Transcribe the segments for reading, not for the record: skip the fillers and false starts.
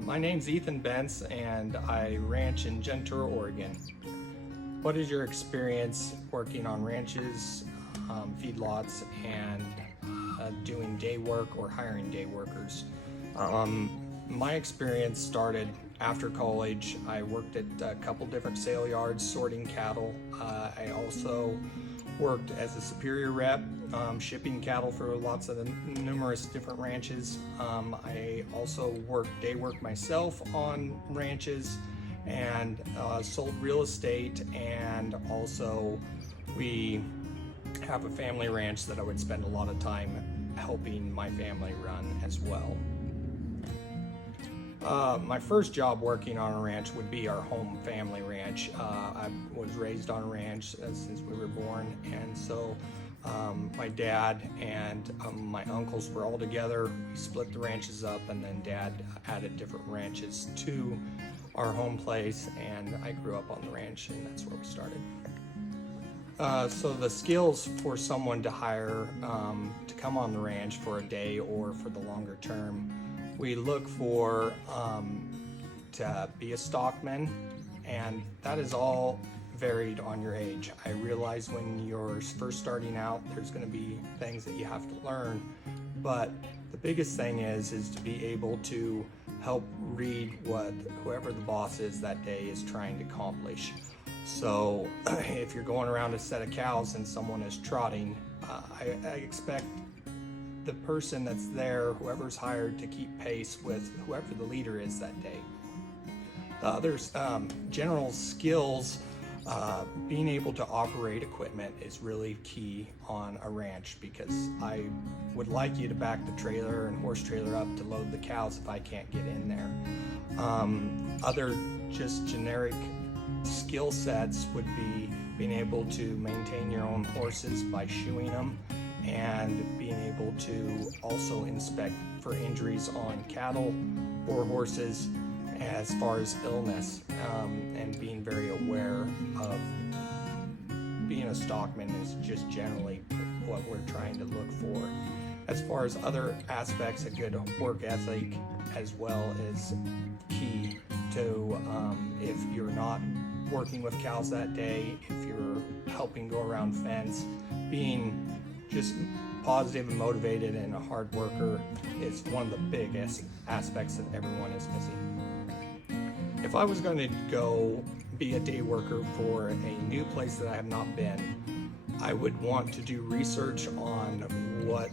My name's Ethen Bentz and I ranch in Ventura, Oregon. What is your experience working on ranches, feedlots, and doing day work or hiring day workers? My experience started after college. I worked at a couple different sale yards sorting cattle. I also worked as a superior rep, shipping cattle for lots of the numerous different ranches. I also worked day work myself on ranches and sold real estate, and also we have a family ranch that I would spend a lot of time helping my family run as well. My first job working on a ranch would be our home family ranch. I was raised on a ranch since we were born, and so my dad and my uncles were all together. We split the ranches up, and then Dad added different ranches to our home place, and I grew up on the ranch, and that's where we started. So the skills for someone to hire to come on the ranch for a day or for the longer term, we look for to be a stockman, and that is all varied on your age. I realize when you're first starting out, there's going to be things that you have to learn, but the biggest thing is to be able to help read what whoever the boss is that day is trying to accomplish. So if you're going around a set of cows and someone is trotting, I expect the person that's there, whoever's hired, to keep pace with whoever the leader is that day. The others, general skills, being able to operate equipment is really key on a ranch, because I would like you to back the trailer and horse trailer up to load the cows if I can't get in there. Other just generic skill sets would be being able to maintain your own horses by shoeing them, and being able to also inspect for injuries on cattle or horses as far as illness, and being very aware of being a stockman is just generally what we're trying to look for. As far as other aspects, a good work ethic as well is key to if you're not working with cows that day, if you're helping go around fence, being just positive and motivated and a hard worker is one of the biggest aspects that everyone is missing. If I was going to go be a day worker for a new place that I have not been, I would want to do research on what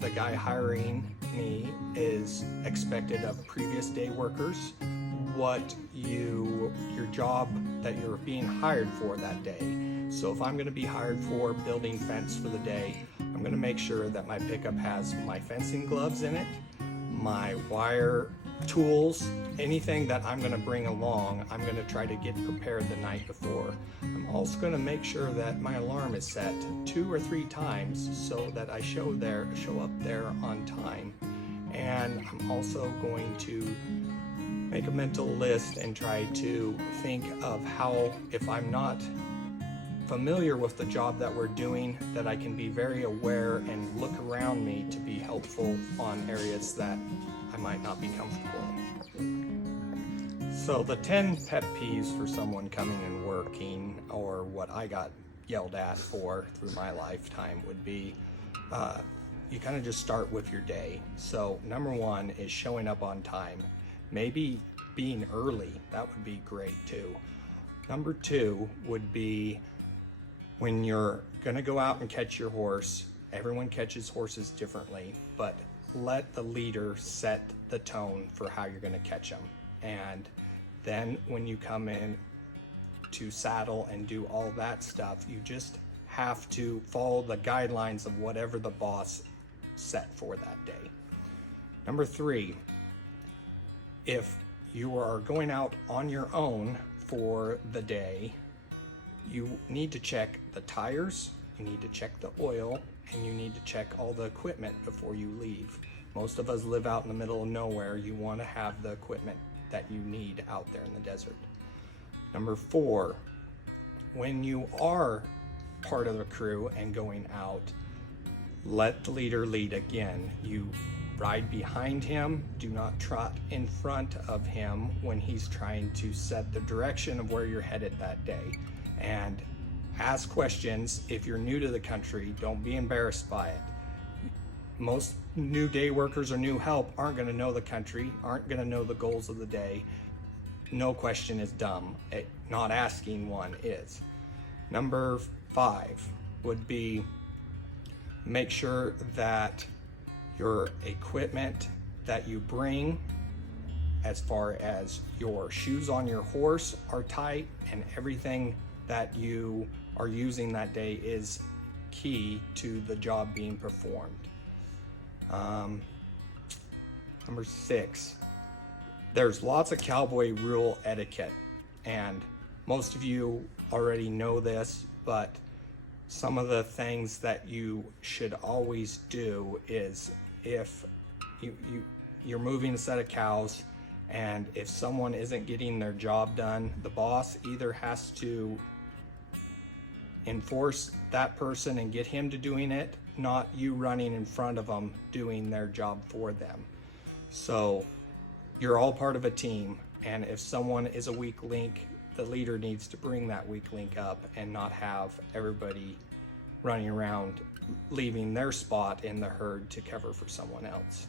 the guy hiring me is expected of previous day workers, what your job that you're being hired for that day. So if I'm going to be hired for building fence for the day, I'm going to make sure that my pickup has my fencing gloves in it, my wire tools, anything that I'm going to bring along, I'm going to try to get prepared the night before. I'm also going to make sure that my alarm is set 2 or 3 times so that I show up there on time. And I'm also going to make a mental list and try to think of how, if I'm not familiar with the job that we're doing, that I can be very aware and look around me to be helpful on areas that I might not be comfortable in. So the 10 pet peeves for someone coming and working, or what I got yelled at for through my lifetime, would be you kind of just start with your day. So number 1 is showing up on time. Maybe being early, that would be great too. Number 2 would be when you're gonna go out and catch your horse. Everyone catches horses differently, but let the leader set the tone for how you're gonna catch them. And then when you come in to saddle and do all that stuff, you just have to follow the guidelines of whatever the boss set for that day. Number 3, if you are going out on your own for the day, you need to check the tires, you need to check the oil, and you need to check all the equipment before you leave. Most of us live out in the middle of nowhere. You want to have the equipment that you need out there in the desert. Number 4, when you are part of the crew and going out, let the leader lead again. You ride behind him. Do not trot in front of him when he's trying to set the direction of where you're headed that day. And ask questions. If you're new to the country, don't be embarrassed by it. Most new day workers or new help aren't going to know the country, aren't going to know the goals of the day. No question is dumb. Not asking one is. Number 5 would be make sure that your equipment that you bring, as far as your shoes on your horse, are tight, and everything that you are using that day is key to the job being performed. Number 6, there's lots of cowboy rule etiquette, and most of you already know this, but some of the things that you should always do is, if you're moving a set of cows, and if someone isn't getting their job done, the boss either has to enforce that person and get him to doing it, not you running in front of them doing their job for them. So you're all part of a team, and if someone is a weak link, the leader needs to bring that weak link up and not have everybody running around leaving their spot in the herd to cover for someone else.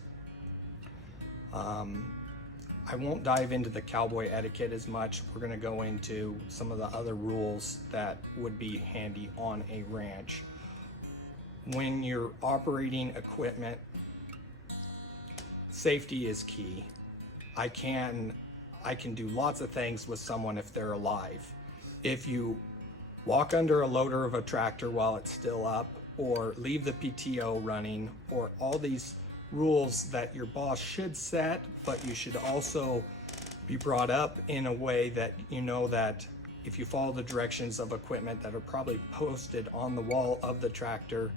I won't dive into the cowboy etiquette as much. We're going to go into some of the other rules that would be handy on a ranch. When you're operating equipment, safety is key. I can do lots of things with someone if they're alive. If you walk under a loader of a tractor while it's still up, or leave the PTO running, or all these rules that your boss should set, but you should also be brought up in a way that you know that if you follow the directions of equipment that are probably posted on the wall of the tractor,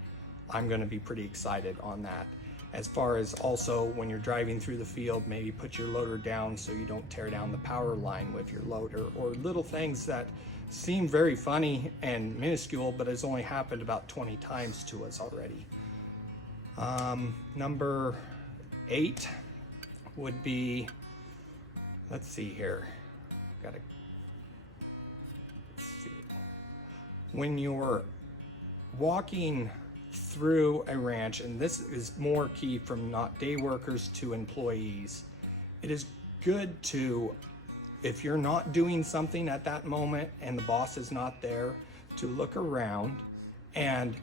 I'm going to be pretty excited on that. As far as also when you're driving through the field, maybe put your loader down so you don't tear down the power line with your loader, or little things that seem very funny and minuscule, but has only happened about 20 times to us already. Number 8 would be, let's see here, let's see. When you're walking through a ranch, and this is more key from not day workers to employees, it is good to, if you're not doing something at that moment and the boss is not there, to look around and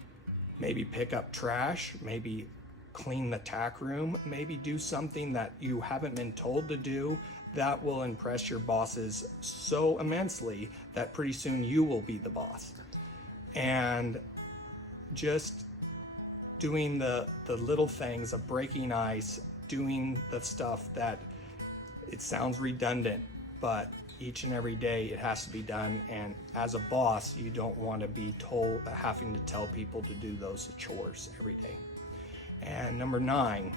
maybe pick up trash, maybe clean the tack room, maybe do something that you haven't been told to do. That will impress your bosses so immensely that pretty soon you will be the boss. And just doing the little things of breaking ice, doing the stuff that, it sounds redundant, but each and every day it has to be done. And as a boss, you don't want to be having to tell people to do those chores every day. And number 9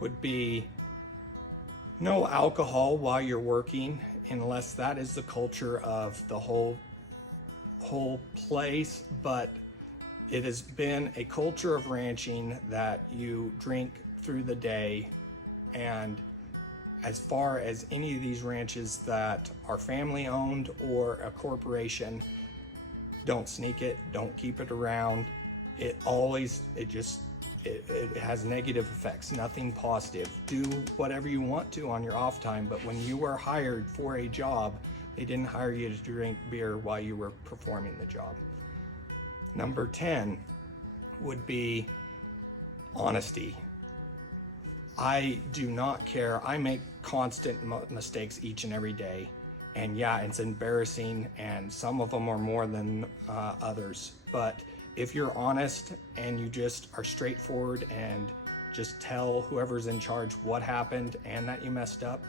would be no alcohol while you're working, unless that is the culture of the whole place. But it has been a culture of ranching that you drink through the day. And as far as any of these ranches that are family owned or a corporation, don't sneak it, don't keep it around. It has negative effects, nothing positive. Do whatever you want to on your off time, but when you are hired for a job, they didn't hire you to drink beer while you were performing the job. Number 10 would be honesty. I do not care. I make constant mistakes each and every day. And yeah, it's embarrassing, and some of them are more than others. But if you're honest and you just are straightforward and just tell whoever's in charge what happened and that you messed up,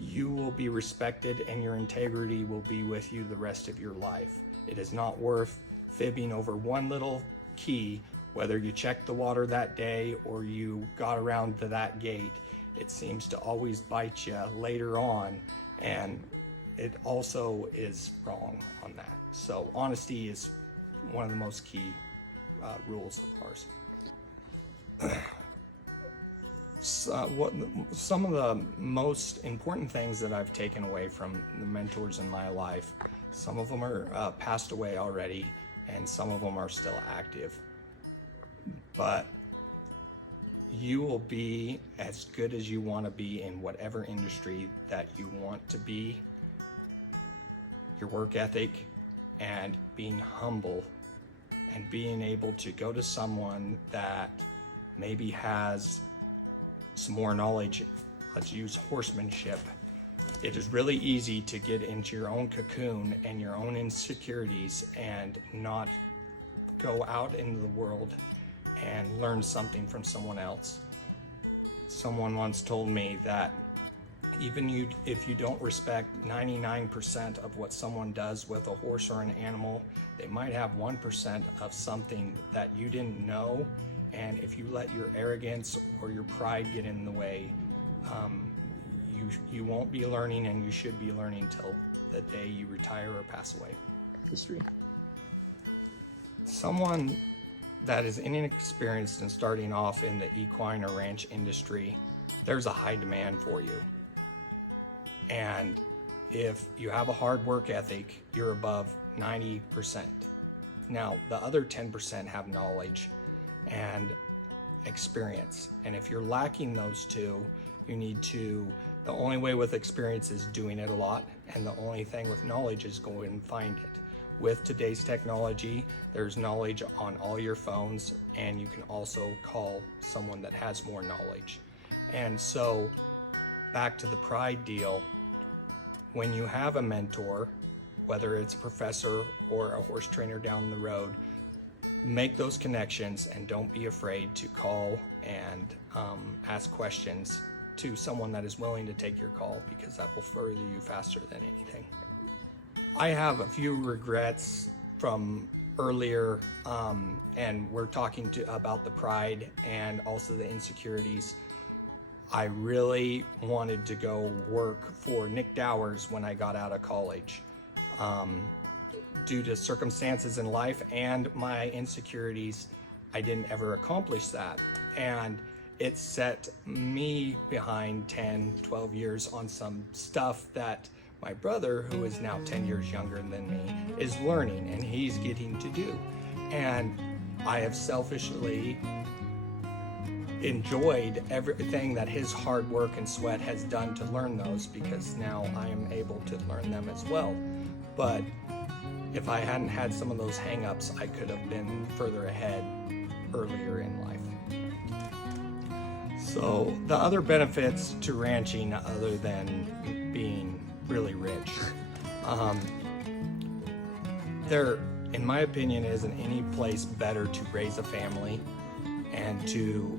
you will be respected and your integrity will be with you the rest of your life. It is not worth fibbing over one little key, whether you checked the water that day or you got around to that gate. It seems to always bite you later on, and it also is wrong on that. So honesty is one of the most key rules of ours. Some of the most important things that I've taken away from the mentors in my life, some of them are passed away already, and some of them are still active. But you will be as good as you want to be in whatever industry that you want to be. Your work ethic and being humble and being able to go to someone that maybe has some more knowledge. Let's use horsemanship. It is really easy to get into your own cocoon and your own insecurities and not go out into the world and learn something from someone else. Someone once told me that even if you don't respect 99% of what someone does with a horse or an animal, they might have 1% of something that you didn't know. And if you let your arrogance or your pride get in the way, you won't be learning, and you should be learning till the day you retire or pass away. History. Someone that is inexperienced and starting off in the equine or ranch industry, there's a high demand for you. And if you have a hard work ethic, you're above 90%. Now, the other 10% have knowledge and experience. And if you're lacking those two, the only way with experience is doing it a lot, and the only thing with knowledge is go and find it. With today's technology, there's knowledge on all your phones, and you can also call someone that has more knowledge. And so, back to the pride deal, when you have a mentor, whether it's a professor or a horse trainer down the road, make those connections and don't be afraid to call and ask questions to someone that is willing to take your call, because that will further you faster than anything. I have a few regrets from earlier, and we're talking about the pride and also the insecurities. I really wanted to go work for Nick Dowers when I got out of college. Due to circumstances in life and my insecurities, I didn't ever accomplish that. And it set me behind 10, 12 years on some stuff that my brother, who is now 10 years younger than me, is learning and he's getting to do. And I have selfishly enjoyed everything that his hard work and sweat has done to learn those, because now I am able to learn them as well. But if I hadn't had some of those hang-ups, I could have been further ahead earlier in life. So the other benefits to ranching, other than being really rich, there, in my opinion, isn't any place better to raise a family and to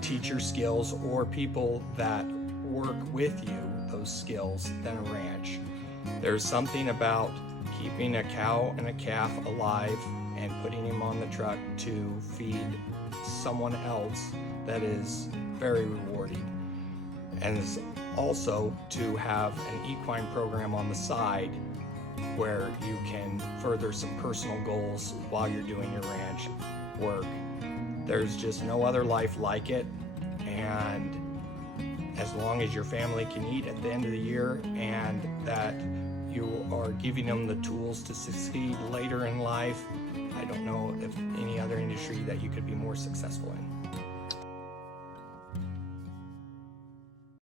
teach your skills, or people that work with you those skills, than a ranch. There's something about keeping a cow and a calf alive and putting him on the truck to feed someone else that is very rewarding. And it's also to have an equine program on the side where you can further some personal goals while you're doing your ranch work. There's just no other life like it, and as long as your family can eat at the end of the year, and that you are giving them the tools to succeed later in life, I don't know if any other industry that you could be more successful in.